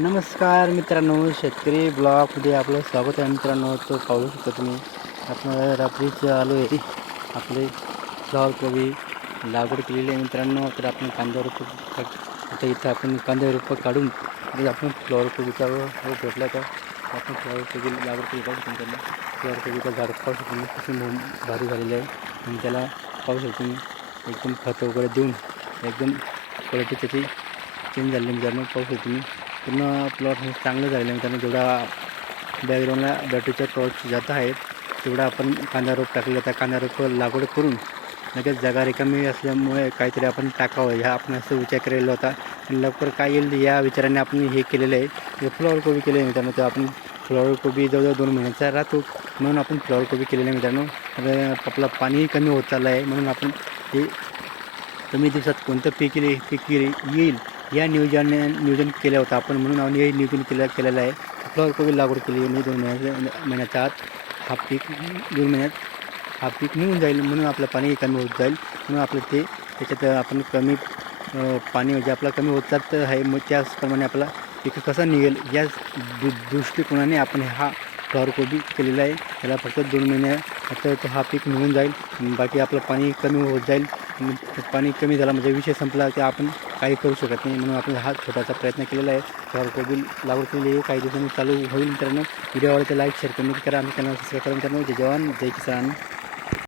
नमस्कार मित्रांनो शेतकरी ब्लॉगमध्ये आपलं स्वागत आहे मित्रांनो. तो पाहू शकता तुम्ही आपण रात्रीच आलो आहे. आपले फ्लॉवर कवी लागवड केलेली आहे मित्रांनो. तर आपण कांदा रोप आता इथं आपण कांदा म्हणजे रोप काढून आपण फ्लॉवर कोबीचा रोप भेटला तर आपण फ्लॉवर कोबी लागवड केली पाहू शकतो मित्रांनो फ्लॉवर कवीचा झाड पाहू शकतो कसं भारी झालेलं आहे. आणि त्याला पाहू शकतो तुम्ही एकदम खत वगैरे देऊन एकदम क्वालिटी त्याची चेंज झालेली मित्रांनो. पाहू शकतो तुम्ही. पूर्ण प्लॉट हे चांगलं झालेलं आहे. मित्रांनो जेवढा बॅकग्राऊंडला बॅटरीच्या टॉर्च जात आहेत तेवढा आपण कांदा रोप टाकलेला त्या कांदा रोप लागवड करून लगेच जागा रिकामी असल्यामुळे काहीतरी आपण टाकावं. ह्या आपण असं विचार केलेला होता. आणि लवकर काय येईल या विचाराने आपण हे केलेलं आहे. हे फ्लॉवर कोबी केलं आहे मित्रांनो. तर आपण फ्लॉवर कोबी जवळजवळ दोन महिन्याचा राहतो. म्हणून आपण फ्लॉवर कोबी केलेलं आहे मित्रांनो. आपला पाणीही कमी होत चाललं आहे. म्हणून आपण हे कमी दिवसात कोणतं पीक येईल पीक येईल. या नियोजनाने नियोजन केलं होतं आपण म्हणून आम्ही हे नियोजन केलं केलेलं आहे. फ्लॉवर कोबी लागवड केली आहे. म्हणजे दोन महिन्याच्या महिन्याच्या आत हा पीक दोन महिन्यात हा पीक निघून जाईल म्हणून आपलं पाणी कमी होत जाईल. म्हणून आपलं ते त्याच्यात आपण कमी पाणी म्हणजे आपला कमी होत जात आहे. मग त्याचप्रमाणे आपला पीक कसा निघेल या दु दृष्टिकोनाने आपण हा फ्लॉवर कोबी केलेला आहे. त्याला फक्त दोन महिन्यात तो हा पीक निघून जाईल. बाकी आपलं पाणी कमी होत जाईल. पाणी कमी झाला म्हणजे विषय संपला की आपण काही करू शकत नाही म्हणून आपण हा छोटासा प्रयत्न केलेला आहे. त्यावर कोबी लागवड केलेली आहे. काही दिवसांनी चालू होईल मित्रांनो. व्हिडिओ आवडते लाईक शेअर कमेंट करा. आणि त्यांना सबस्क्राईब करा मित्रांनो. जय जवान. जय किसान.